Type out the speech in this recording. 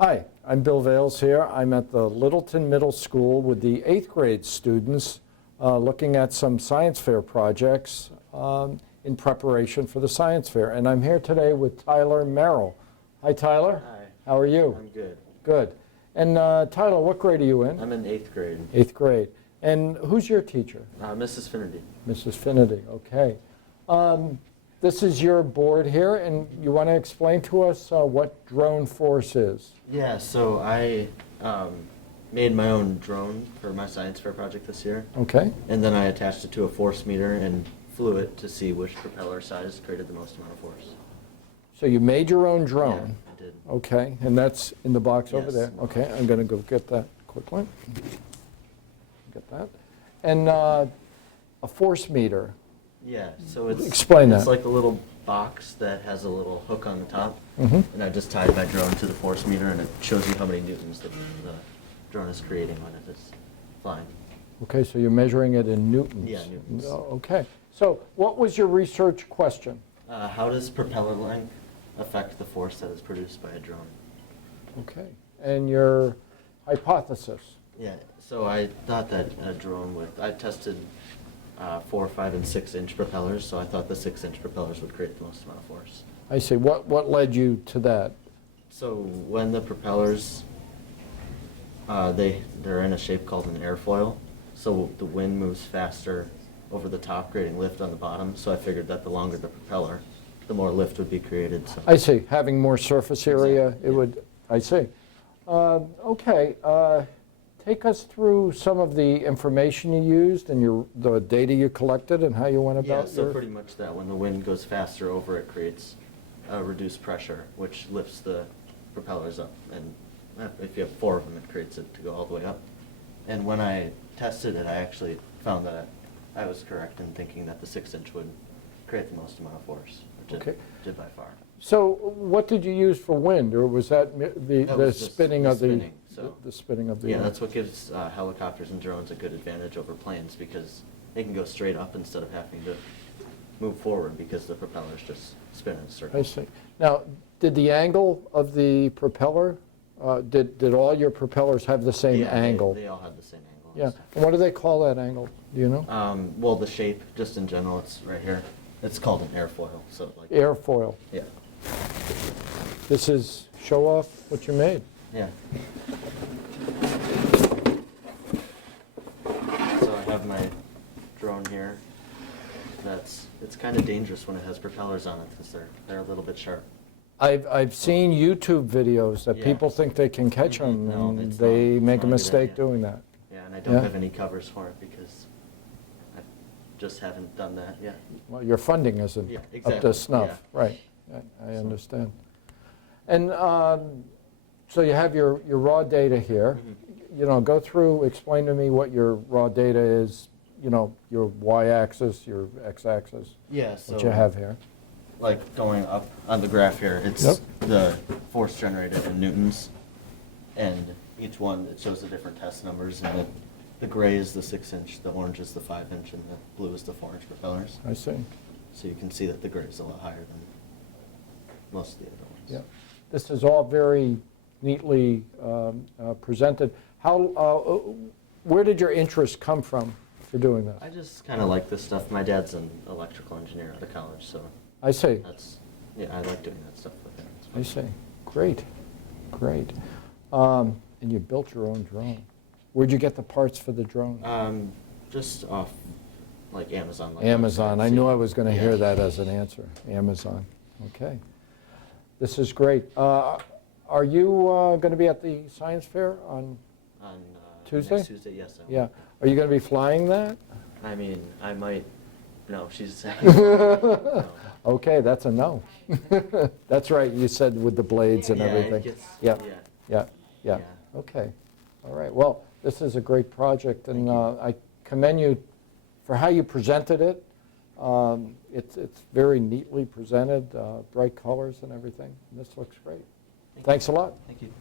Hi, I'm Bill Vales here. I'm at the Littleton Middle School with the 8th grade students looking at some science fair projects in preparation for the science fair. And I'm here today with Tyler Merrill. Hi, Tyler. Hi. How are you? I'm good. Good. And Tyler, what grade are you in? I'm in 8th grade. 8th grade. And who's your teacher? Mrs. Finnerty. Mrs. Finnerty, okay. This is your board here, and you want to explain to us what Drone Force is? Yeah, so I made my own drone for my science fair project this year. Okay. And then I attached it to a force meter and flew it to see which propeller size created the most amount of force. So you made your own drone? Yeah, I did. Okay, and that's in the box over Yes. there? Okay, I'm going to go get that quickly. Get that. And a force meter. Yeah, so it's, Explain it's that. like a little box that has a little hook on the top. Mhm. And I just tied my drone to the force meter, and it shows you how many newtons the drone is creating when it is flying. Okay, so you're measuring it in newtons? Yeah, newtons. Oh, okay. So what was your research question? How does propeller length affect the force that is produced by a drone? Okay. And your hypothesis? Yeah, so I thought that a drone would, I tested 4, 5, and 6-inch propellers, so I thought the 6-inch propellers would create the most amount of force. I see. What led you to that? So when the propellers, they're in a shape called an airfoil, so the wind moves faster over the top, creating lift on the bottom, so I figured that the longer the propeller, the more lift would be created. So. I see. Having more surface area, Exactly, it yeah. would, I see. Okay. Take us through some of the information you used and the data you collected and how you went Yeah, about so your... pretty much that when the wind goes faster over, it creates reduced pressure, which lifts the propellers up. And if you have 4 of them, it creates it to go all the way up. And when I tested it, I actually found that I was correct in thinking that the 6-inch would create the most amount of force, which Okay. it did by far. So what did you use for wind, or was that the was just spinning the of the... spinning, so- The spinning of the... Yeah, that's what gives helicopters and drones a good advantage over planes, because they can go straight up instead of having to move forward because the propellers just spin in a circle. I see. Now, did the angle of the propeller, did all your propellers have the same Yeah, angle? They all had the same angle. Yeah. And what do they call that angle? Do you know? Well, the shape, just in general, it's right here. It's called an airfoil. So like. Airfoil. Yeah. This is show off what you made. Yeah. So I have my drone here. It's kind of dangerous when it has propellers on it because they're a little bit sharp. I've seen YouTube videos that Yeah. people think they can catch them, No, and it's they not- make it's a not a good mistake idea. doing that. Yeah, and I don't Yeah. have any covers for it because I just haven't done that yet. Well, your funding isn't Yeah, up to exactly, snuff. yeah. Right. I understand. And so you have your raw data here. Mm-hmm. You know, go through, explain to me what your raw data is, you know, your y-axis, your x-axis, Yeah, so what you have here. like going up on the graph here, it's Yep. the force generated in newtons, and each one, it shows the different test numbers, and the gray is the 6-inch, the orange is the 5-inch, and the blue is the 4-inch propellers. I see. So you can see that the gray is a lot higher than most of the other ones. Yeah. This is all very neatly presented. Where did your interest come from for doing this? I just kind of like this stuff. My dad's an electrical engineer out of college, so I see. yeah, I like doing that stuff with him. It's I fun. see. Great. Great. And you built your own drone. Where'd you get the parts for the drone? Just off like Amazon. Like Amazon. I knew I was going to hear Yeah. that as an answer. Amazon. Okay. This is great. Are you going to be at the science fair on On Tuesday? Next Tuesday, yes. I will. Yeah. Are you going to be flying that? I mean, I might. No, she's saying. No. Okay, that's a no. That's right. You said with the blades and Yeah, it everything. gets- Yeah. yeah. Yeah. Yeah. Okay. All right. Well, this is a great project, and Thank you. I commend you for how you presented it. It's very neatly presented, bright colors and everything. This looks great. Thanks a lot. Thank you.